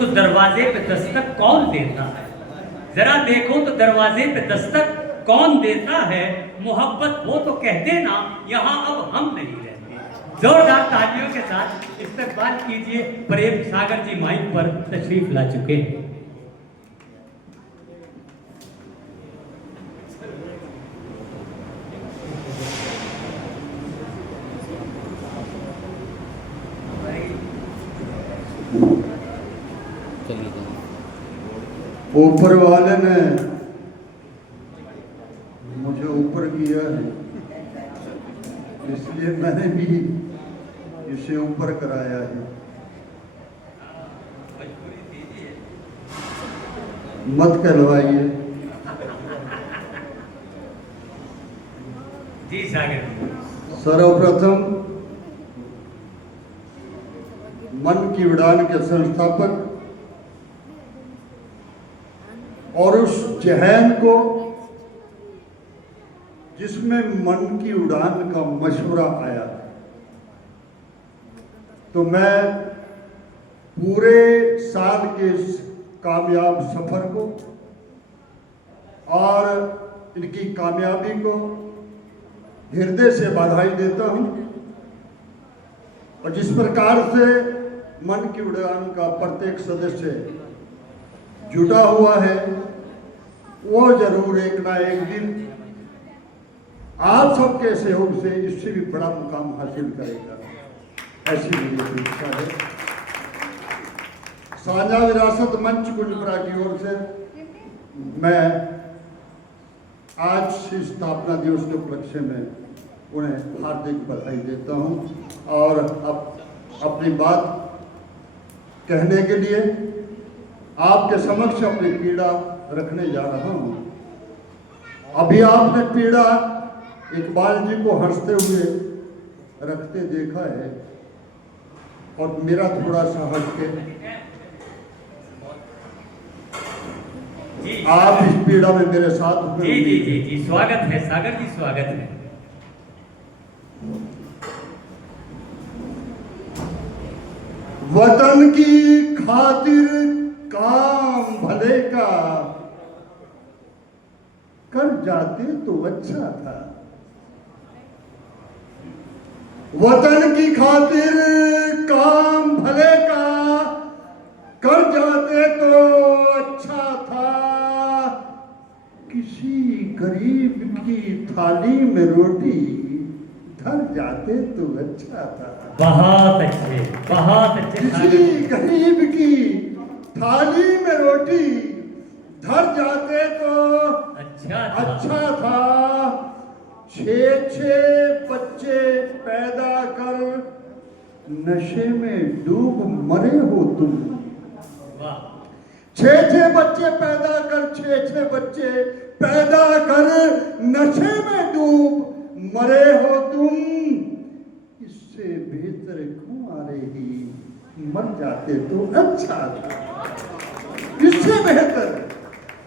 तो दरवाजे पे दस्तक कौन देता है, जरा देखो तो दरवाजे पे दस्तक कौन देता है। मोहब्बत हो तो कह देना, यहाँ अब हम नहीं रहते। जोरदार तालियों के साथ इस्तकबाल कीजिए। प्रेम सागर जी माइक पर तशरीफ ला चुके हैं। ऊपर वाले ने मुझे ऊपर किया है, इसलिए मैंने भी इसे ऊपर कराया है। मत कहलवाइए। जी सागर, सर्वप्रथम मन की उड़ान के संस्थापक और उस जहन को जिसमें मन की उड़ान का मशवरा आया, तो मैं पूरे साल के इस कामयाब सफर को और इनकी कामयाबी को हृदय से बधाई देता हूं। और जिस प्रकार से मन की उड़ान का प्रत्येक सदस्य जुटा हुआ है, वो जरूर एक ना एक दिन आप सबके सहयोग से इससे भी बड़ा मुकाम हासिल करेगा, ऐसी मेरी इच्छा है। साझा विरासत मंच कुंजपुरा की ओर से मैं आज इस स्थापना दिवस के उपलक्ष्य में उन्हें हार्दिक बधाई देता हूं और अब अपनी बात कहने के लिए आपके समक्ष अपनी पीड़ा रखने जा रहा हूं। अभी आपने पीड़ा इकबाल जी को हंसते हुए रखते देखा है और मेरा थोड़ा सा हट के आप इस पीड़ा में मेरे साथ हुए। जी जी जी जी, स्वागत है सागर जी, स्वागत है। वतन की खातिर काम भले का कर जाते तो अच्छा था। वतन की खातिर काम भले का कर जाते तो अच्छा था। किसी गरीब की थाली में रोटी धर जाते तो अच्छा था। बहुत अच्छे, बहुत अच्छे। किसी गरीब की थाली में रोटी धर जाते तो अच्छा था। 6 बच्चे पैदा कर नशे में डूब मरे हो तुम। 6 बच्चे पैदा कर, 6 बच्चे पैदा कर नशे में डूब मरे हो तुम। इससे बेहतर कुंवारे ही मर जाते तो अच्छा था। इससे बेहतर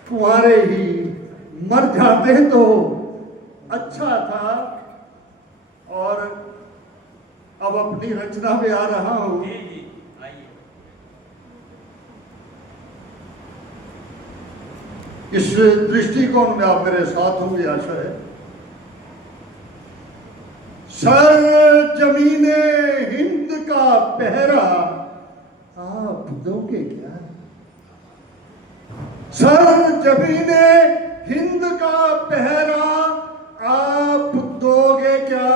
कुंवारे ही मर जाते तो अच्छा था। और अब अपनी रचना में आ रहा हूं। इस दृष्टिकोण में आप मेरे साथ होंगे आशा है। सर जमीने हिंद का पहरा आप दोगे क्या? सर जमीने हिंद का पहरा आप दोगे क्या?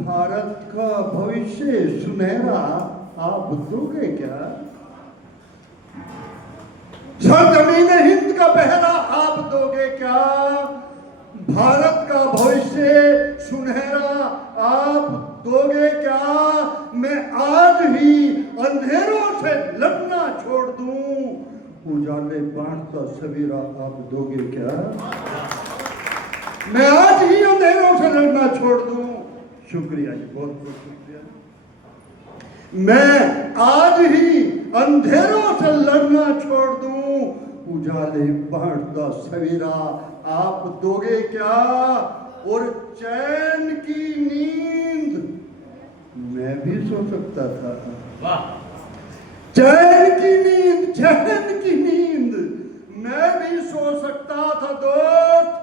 भारत का भविष्य सुनहरा आप दोगे क्या? सर जमीने हिंद का पहरा आप दोगे क्या? भारत का भविष्य सुनहरा आप दोगे क्या? मैं आज ही अंधेरों से लड़ना छोड़ दूं, उजाले बांटता सवेरा आप दोगे क्या? मैं आज ही अंधेरों से लड़ना छोड़ दूं। शुक्रिया जी, बहुत बहुत शुक्रिया। मैं आज ही अंधेरों से लड़ना छोड़ दूं, उजाले बांटता सवेरा आप दोगे क्या? और चैन की नींद मैं भी सो सकता था। चैन की नींद मैं भी सो सकता था दोस्त।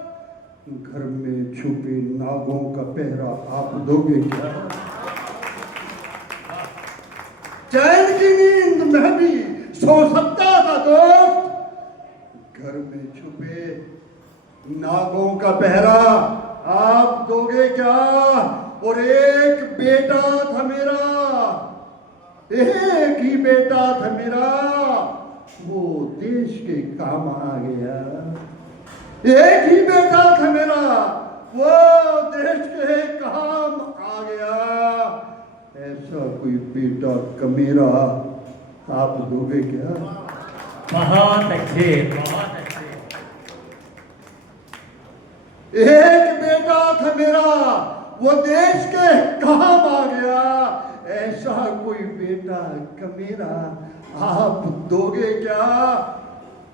घर में छुपे नागों का पहरा आप दोगे क्या? चैन की नींद मैं भी सो सकता था दोस्त। घर में छुपे नागों का पहरा आप दोगे क्या? और एक बेटा था मेरा, एक ही बेटा था मेरा, वो देश के काम आ गया। एक ही बेटा था मेरा, वो देश के काम आ गया। ऐसा कोई बेटा कमेरा आप दोगे क्या? बहुत अच्छे, बहुत अच्छे। एक बेटा था मेरा, वो देश के काम आ गया। ऐसा कोई बेटा कमेरा आप दोगे क्या?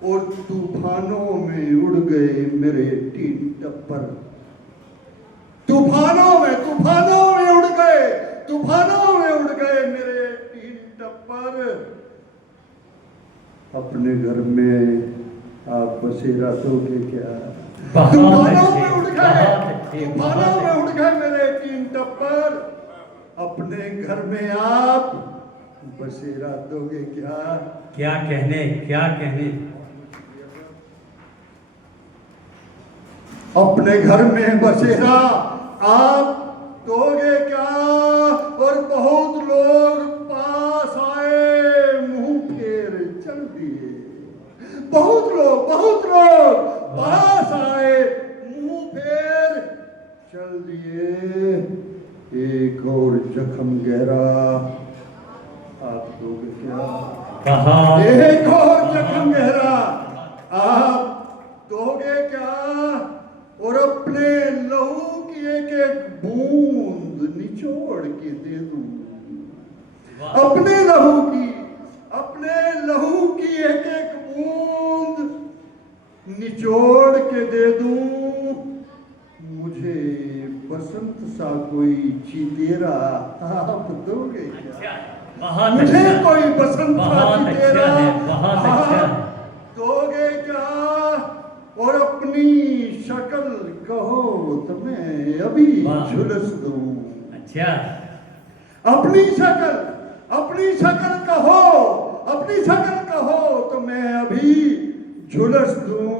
और तूफानों में उड़ गए मेरे टीन टप्पर। तूफानों में उड़ गए, तूफानों में उड़ गए मेरे टीन टप्पर। अपने घर में आप बसेरा दोगे क्या? तूफानों में उड़ गए मेरे टीन टप्पर। अपने घर में आप बसेरा दोगे क्या? क्या कहने, क्या कहने। अपने घर में बसेरा आप दोगे क्या? और बहुत लोग पास आए, मुंह फेर चल दिए। बहुत लोग पास आए, मुंह फेर चल दिए। एक और जख्म गहरा आप दोगे क्या? एक और जख्म गहरा आप दोगे क्या? और अपने लहू की एक एक बूंद निचोड़ के दे दूं। अपने लहू की एक एक बूंद निचोड़ के दे दूं। मुझे बसंत सा कोई चितेरा आप दोगे क्या? मुझे कोई बसंत सा चितेरा आप दोगे क्या? और अपनी शक्ल कहो तो मैं अभी झुलस दूं। अच्छा, अपनी शक्ल कहो तो मैं अभी झुलस दूं।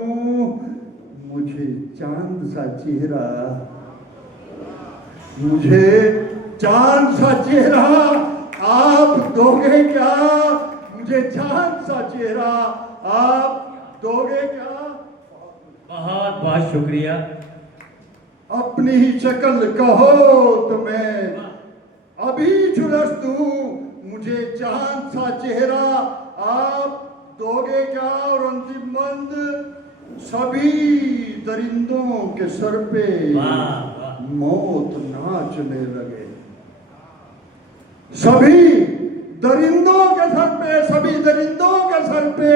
मुझे चांद सा चेहरा आप दोगे क्या? मुझे चांद सा चेहरा आप दोगे क्या? बहुत बहुत शुक्रिया। अपनी ही शक्ल कहो तो मैं अभी झुलस दूं। मुझे चांद सा चेहरा आप दोगे क्या? और अंतिम बंद, सभी दरिंदों के सर पे मौत नाचने लगे। सभी दरिंदों के सर पे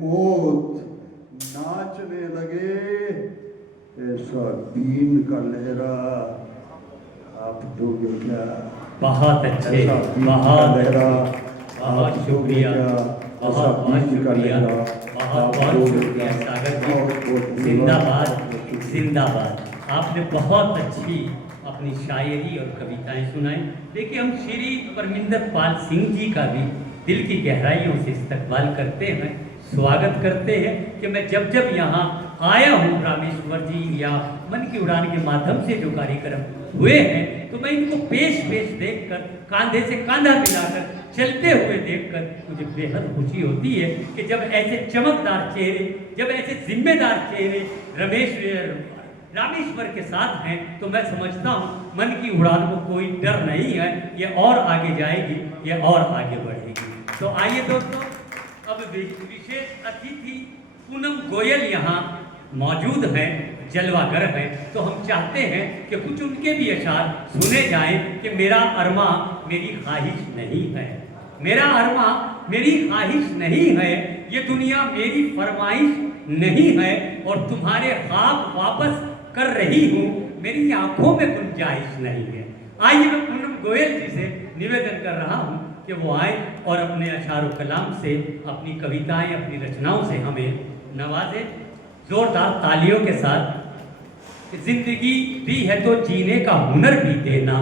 मौत नाचने लगे। ऐसा बीन का लहरा आप दोगे क्या? बहुत अच्छे, बहुत लहरा, बहुत शुक्रिया, बहुत बहुत शुक्रिया, बहुत बहुत शुक्रिया सागर जी। जिंदाबाद, जिंदाबाद। आपने बहुत अच्छी अपनी शायरी और कविताएं सुनाई। देखिए, हम श्री परमिंदर पाल सिंह जी का भी दिल की गहराइयों से इस्तकबाल करते हैं, स्वागत करते हैं कि मैं जब जब यहाँ आया हूँ रामेश्वर जी या मन की उड़ान के माध्यम से जो कार्यक्रम हुए हैं, तो मैं इनको पेश देखकर, कांधे से कांधा मिलाकर चलते हुए देखकर मुझे बेहद खुशी होती है कि जब ऐसे चमकदार चेहरे, जब ऐसे जिम्मेदार चेहरे रामेश्वर के साथ हैं, तो मैं समझता हूँ मन की उड़ान को कोई डर नहीं है, ये और आगे जाएगी, ये और आगे बढ़ेगी। तो आइए दोस्तों, अब विशेष अतिथि पूनम गोयल यहाँ मौजूद हैं, जलवागर हैं, तो हम चाहते हैं कि कुछ उनके भी अशार सुने जाएं कि मेरा अरमा मेरी ख्वाहिश नहीं है, मेरा अरमा मेरी ख्वाहिश नहीं है, ये दुनिया मेरी फरमाइश नहीं है, और तुम्हारे ख्वाब वापस कर रही हूँ, मेरी आंखों में गुंजाइश नहीं है। आइए मैं पूनम गोयल जी से निवेदन कर रहा हूँ कि वो आए और अपने अशार कलाम से, अपनी कविताएं, अपनी रचनाओं से हमें नवाजे। जोरदार तालियों के साथ। जिंदगी दी है तो जीने का हुनर भी देना,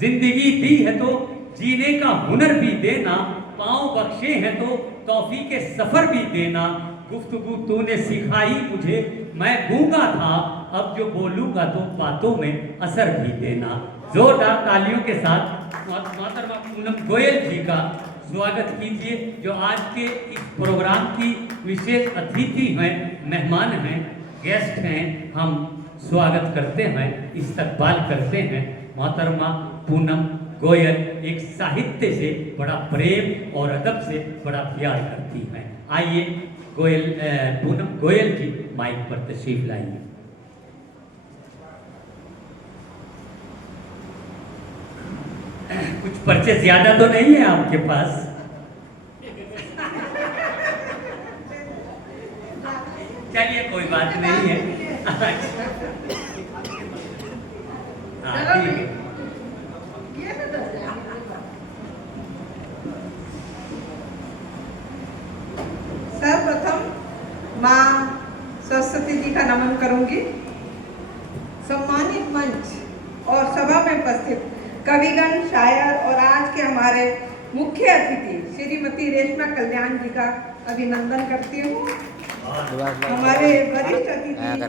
जिंदगी दी है तो जीने का हुनर भी देना, पाँव बख्शे हैं तो तौफी के सफर भी देना। गुफ्तगू तूने सिखाई मुझे, मैं गूंगा था, अब जो बोलूंगा तो बातों में असर भी देना। जोरदार तालियों के साथ मोहतरमा पूनम गोयल जी का स्वागत कीजिए, जो आज के इस प्रोग्राम की विशेष अतिथि हैं, मेहमान हैं, गेस्ट हैं। हम स्वागत करते हैं, इस्तकबाल करते हैं। मोहतरमा पूनम गोयल एक साहित्य से बड़ा प्रेम और अदब से बड़ा प्यार करती हैं। आइए गोयल, पूनम गोयल जी माइक पर तशरीफ लाइए। कुछ पर्चे ज्यादा तो नहीं है आपके पास? चलिए कोई बात नहीं है। हाँ ठीक है। सर्वप्रथम माँ सरस्वती जी का नमन करूंगी। सम्मानित मंच और सभा में उपस्थित कविगण, शायर और आज के हमारे मुख्य अतिथि श्रीमती रेशमा कल्याण जी का अभिनंदन करती हूँ। हमारे वरिष्ठ अतिथि